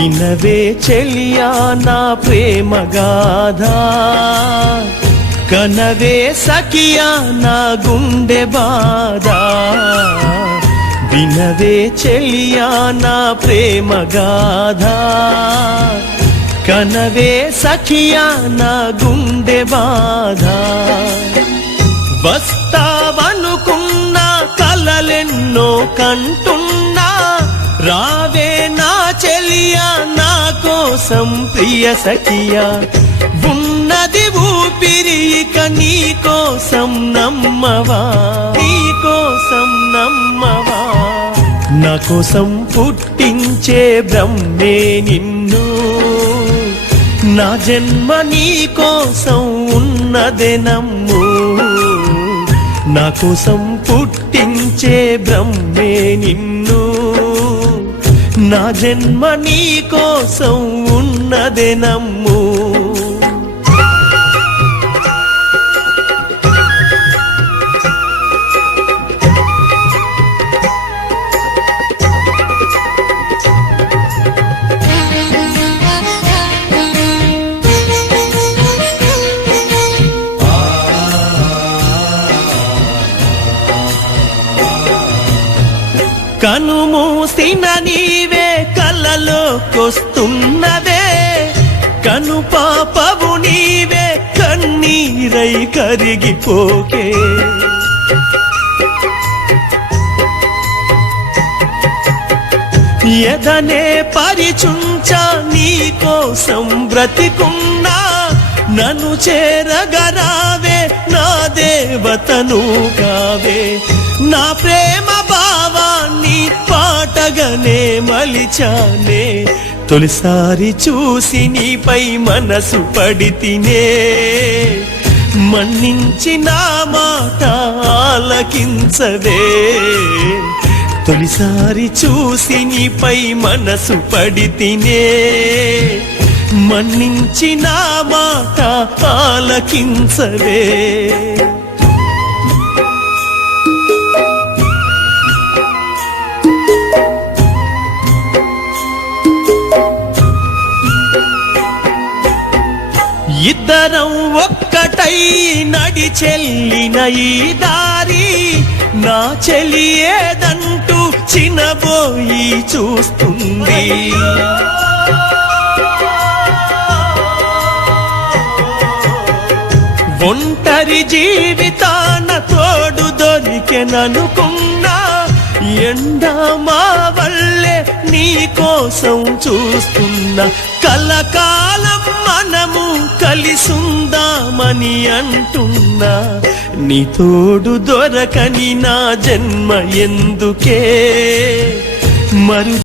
వినవే చెలియా నా ప్రేమ గాథ, కనవే సఖియా నా గుండె బాధ. వినవే చెలియా నా ప్రేమ గాథ, కనవే సఖియా నా గుండె బాధ. వస్తావనుకున్నా కలలెన్నో కంటున్నా, రావే నా చెలియా నా కోసం ప్రియ సఖియా. ఉన్నది ఊపిరి ఇక నీ కోసం నమ్మవా, నీ కోసం నమ్మవా. నా కోసం పుట్టించే బ్రహ్మే నిన్ను, నా జన్మ నీ కోసం ఉన్నదే నమ్ము. నా కోసం పుట్టించే బ్రహ్మే నిన్ను, నా జన్మ నీ కోసం ఉన్నదే నమ్ము. కనుమూసిన నీవే కలలోకొస్తున్నవే, కను పాపవు నీవే కన్నీరై కరిగిపోకే. ఎదనే పరిచుంచా నీ కోసం బ్రతికున్నా, నన్ను చేరగరావే నా దేవతను కావే. నా ప్రేమ భావాన్ని పాటగానే మలిచానే, తొలిసారి చూసి నీపై మనసు పడితినే. మన్నించి నా మాట ఆలకించవే, తొలిసారి చూసి నీపై మనసు పడితినే. మన్నించి నా మాట ఆలకించవే. ఇద్దరం ఒక్కటై నడిచెల్లిన ఈ దారి, నా చెలి ఏదంటూ చినబోయి చూస్తుంది. ఒంటరి జీవితాన తోడు దొరికెననుకున్నా, ఎండా మా వల్లే నీ కోసం చూస్తున్నా. కలకాలం మనము కలిసుందామని అంటున్నా, నీ తోడు దొరకని నా జన్మ ఎందుకే. మరు